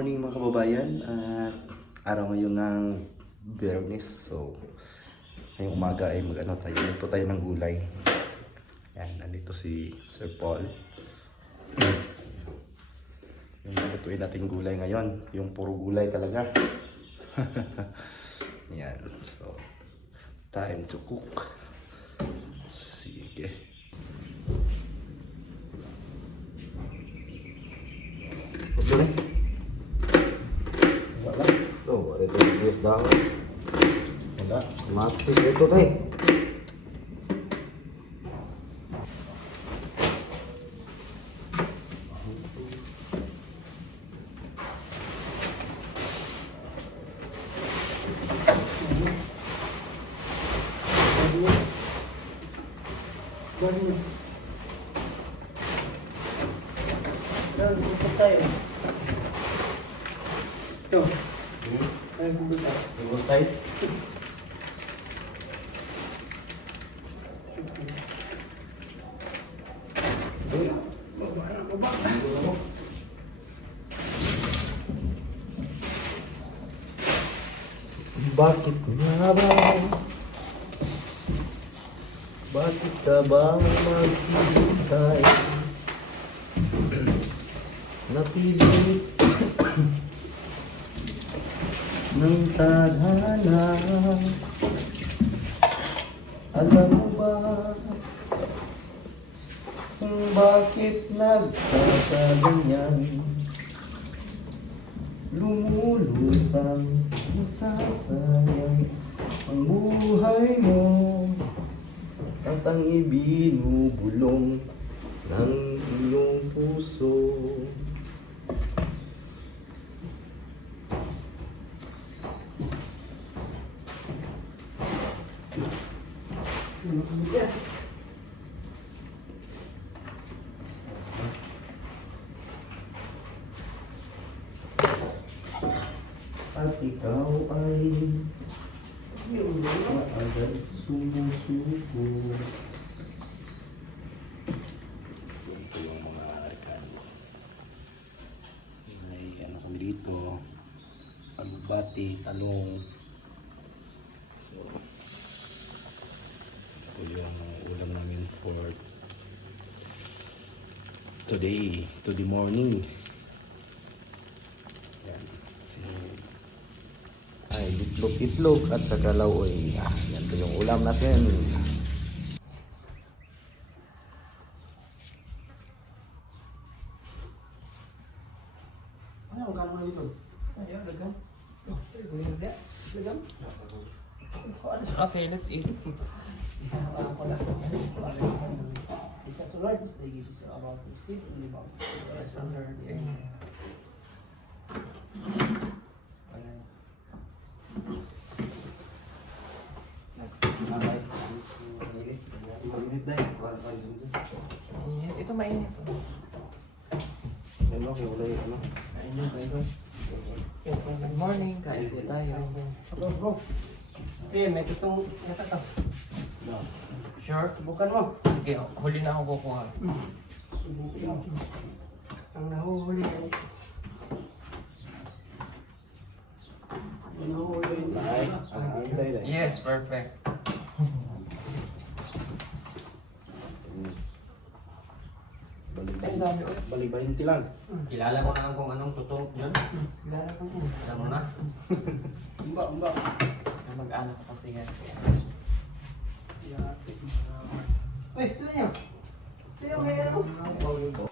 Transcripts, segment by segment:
morning mga kababayan. At araw ngayon ng Biyernes. So, ngayong umaga ay luto tayo ng gulay. Yan, nandito si Sir Paul. Yung lutuin natin gulay ngayon, yung puro gulay talaga. Yan, so, time to cook. Sige. Okay. Wala. Tuh, ada tulis daun. Ada mati itu teh. Bagus. Dan selesai. Tuh. Ayo buka. Selesai. Bakit nga ba? Bakit ka bang maghihintay? Napilit ng tadhana. Alam mo ba kung bakit nagkakaganyan? Lumulutang masasayang ang buhay mo at ang ibinubulong ng iyong puso. At ikaw ay agad sumusuko. Ito yung mga rekano. May ano kami dito, alugbati, talong. So, ito yung ulam namin for today, to the morning. Yan. Ay, itlog at saka lawoy. Yan po yung ulam natin. Ano kamu itu? Ayo, dagang. Dagang. Okay, let's eat. Isa sulat lagi about to see about standard. Ito mainit. Good morning, kain po tayo. Bro. May gustong nata. Sure? Subukan mo. Sige, huli na ako kukuha. Subukan mo. Ang nahuhuli ay Yes, perfect. Ang dami ulit. Balik-balik lang. Kilala mo na kung anong totoo yun? kilala ko mo. Alam mo na? Mbak. Mag-anak ko kasi yan. Uy, ito niyo. Ito yung mayroon.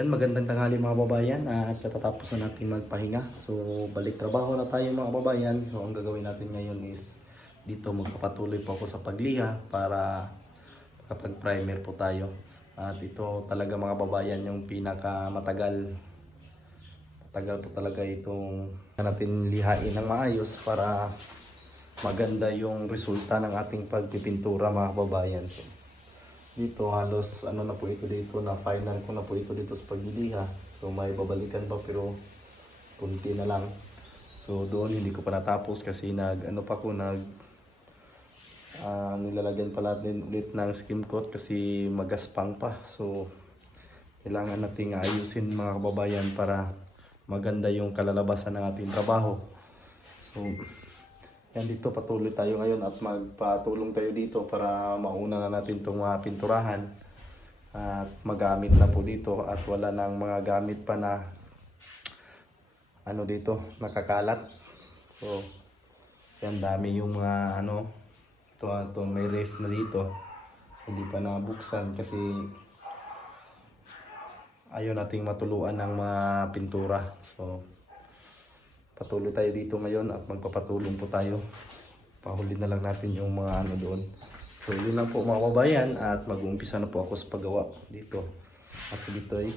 Yan, magandang tanghali mga kababayan at katatapos na natin magpahinga. So balik trabaho na tayo mga kababayan. So ang gagawin natin ngayon is dito magpapatuloy po ako sa pagliha para kapag primer po tayo. At ito talaga mga kababayan yung pinaka matagal po talaga itong natin lihain ng maayos para maganda yung resulta ng ating pagpipintura mga kababayan. So, dito halos ano na po ito dito, na final ko na po ito dito sa pagliliha. So may babalikan pa pero kunti na lang. So doon hindi ko pa natapos kasi nilalagyan pala din ulit ng skim coat kasi magaspang pa. So kailangan nating ayusin mga kababayan para maganda yung kalalabasan ng ating trabaho. So yan, dito patuloy tayo ngayon at magpatulong tayo dito para mauna na natin itong mga pinturahan at magamit na po dito at wala nang mga gamit pa na dito nakakalat. So yan, dami yung mga ito may ref na dito hindi pa nabuksan kasi ayaw nating matuluan ng mga pintura. So patuloy tayo dito ngayon at magpapatulong po tayo. Pahuli na lang natin yung mga doon. So yun lang po mga kababayan at mag-uumpisa na po ako sa paggawa dito. At sa dito ito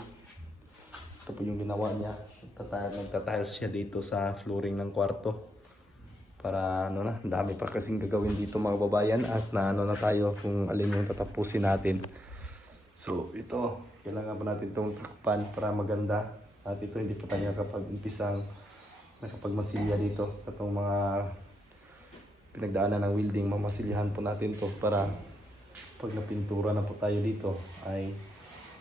po yung ginawa niya. Nagtatiles siya dito sa flooring ng kwarto. Para dami pa kasing gagawin dito mga kababayan at na tayo kung alin yung tatapusin natin. So ito, kailangan pa natin itong takpan para maganda. At ito hindi pa tayo nakapagmasilya dito. Itong mga pinagdaanan ng welding, mamasilyahan po natin to para pag napintura na po tayo dito ay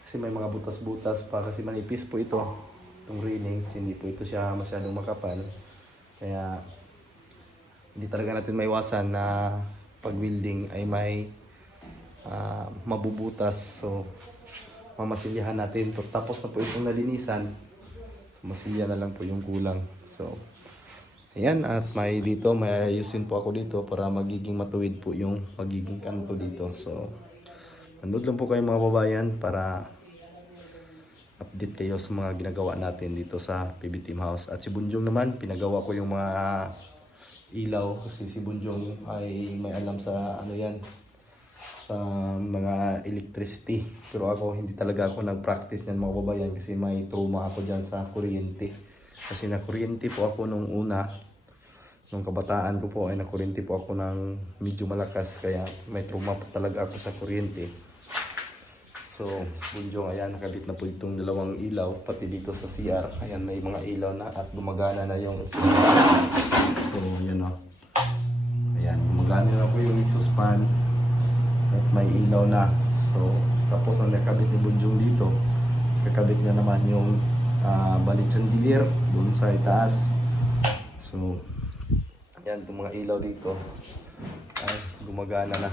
kasi may mga butas-butas pa kasi manipis po ito. Itong railings, hindi po ito siya masyadong makapal. Kaya hindi talaga natin maiwasan na pag welding ay may mabubutas. So mamasilyahan natin. Tapos na po itong nalinisan, masilya na lang po yung kulang. So, ayan, at may ayusin po ako dito para magiging matuwid po yung magiging kanto dito. So, nanood lang po kayo mga babayan para update kayo sa mga ginagawa natin dito sa PB Team House. At si Bunjong naman, pinagawa ko yung mga ilaw kasi si Bunjong ay may alam sa sa mga electricity. Pero ako, hindi talaga ako nag-practice niyan mga babayan kasi may trauma ako dyan sa kuryente. Kasi nakuryente po ako nung una, nung kabataan ko po ay nakuryente po ako ng medyo malakas kaya may trauma po talaga ako sa kuryente. So, Bunjong, ayan, nakabit na po itong dalawang ilaw pati dito sa CR. Ayan, may mga ilaw na at gumagana na yung CR. So, yun o. Ayan, gumagana na po yung exhaust fan at may ilaw na. So, tapos ang nakabit ni Bunjong dito, kakabit niya naman yung balik chandelier doon sa itaas. So yan, itong mga ilaw dito ay gumagana na.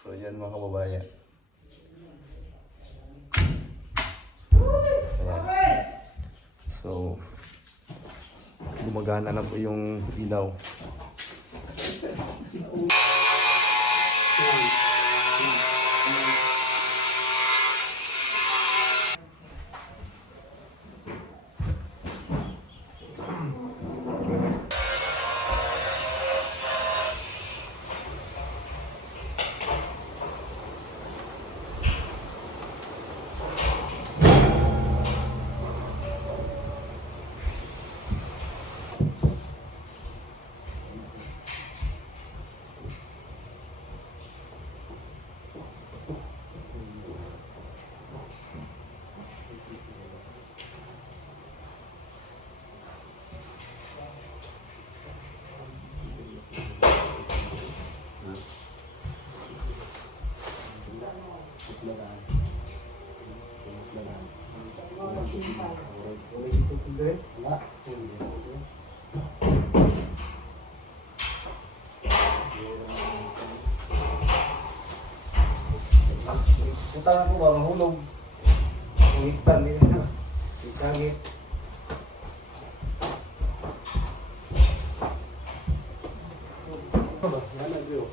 So yan mga kababayan, ayan. So gumagana na po yung ilaw. Utang ako ba, mahulog. Ulitan din na. Ikagit. Ano ba? Yan na, bro.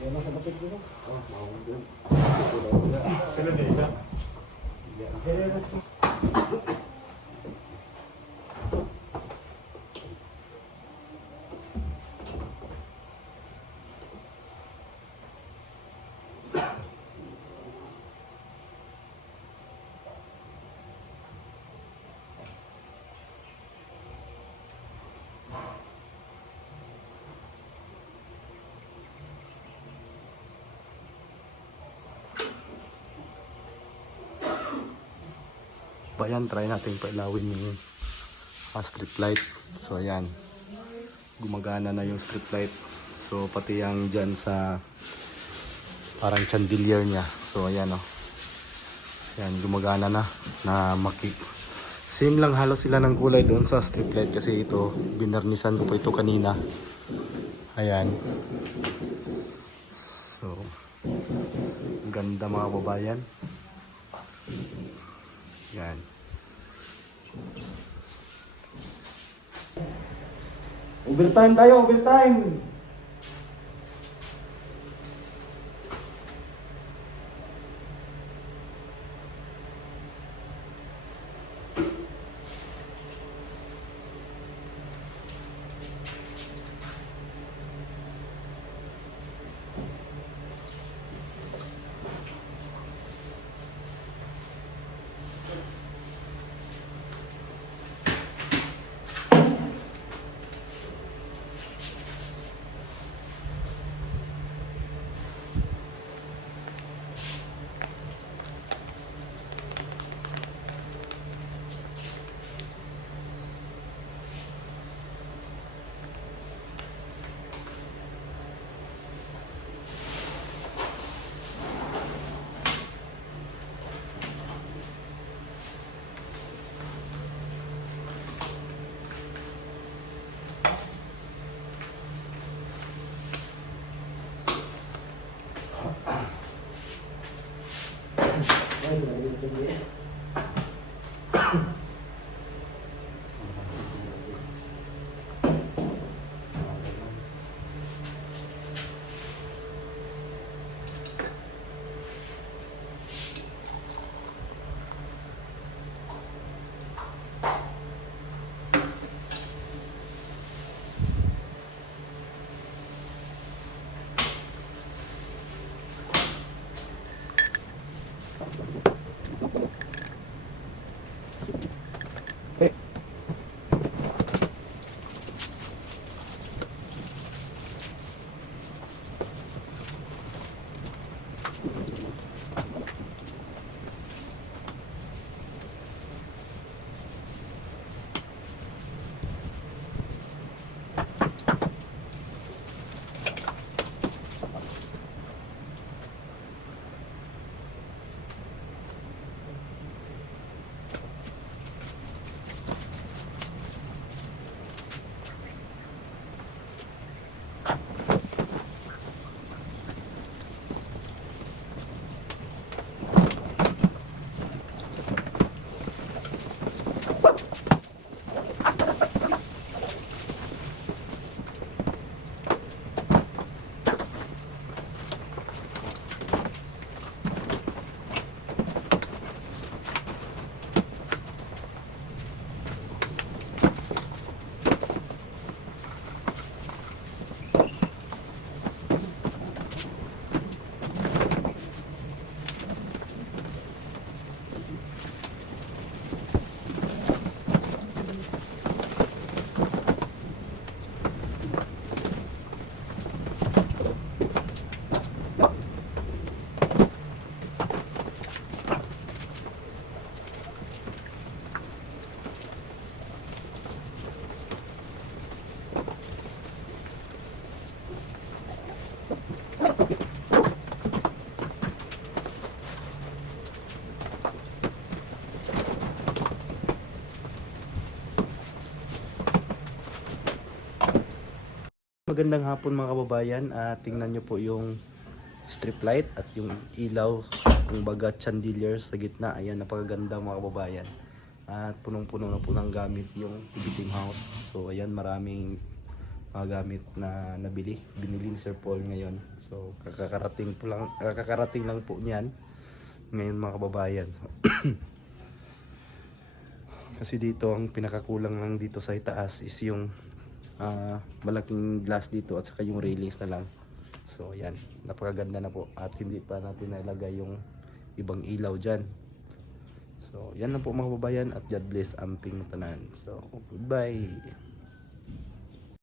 Yan lang sa kapit dito. Oh, maawag doon. Sila dito. Ayan, try natin pailawin yung strip light. So ayan, gumagana na yung strip light. So pati yung dyan sa parang chandelier niya. So ayan o. Ayan, gumagana na same lang halos sila ng kulay doon sa strip light kasi ito, binarnisan ko pa ito kanina. Ayan. So, ganda mga babayan. Yan. Overtime tayo, overtime! Magandang hapon mga kababayan. Tingnan nyo po yung strip light at yung ilaw, yung baga chandelier sa gitna. Ayan, napakaganda mga kababayan. At punong-puno na po ng gamit yung editing house. So ayan, maraming mga gamit na binili ni Sir Paul ngayon. So kakarating lang po niyan ngayon mga kababayan. Kasi dito ang pinakakulang lang dito sa itaas is yung malaking glass dito at saka yung railings na lang. So yan, napakaganda na po at hindi pa natin nailagay yung ibang ilaw dyan. So yan lang po mga kababayan at God bless amping tanan. So goodbye.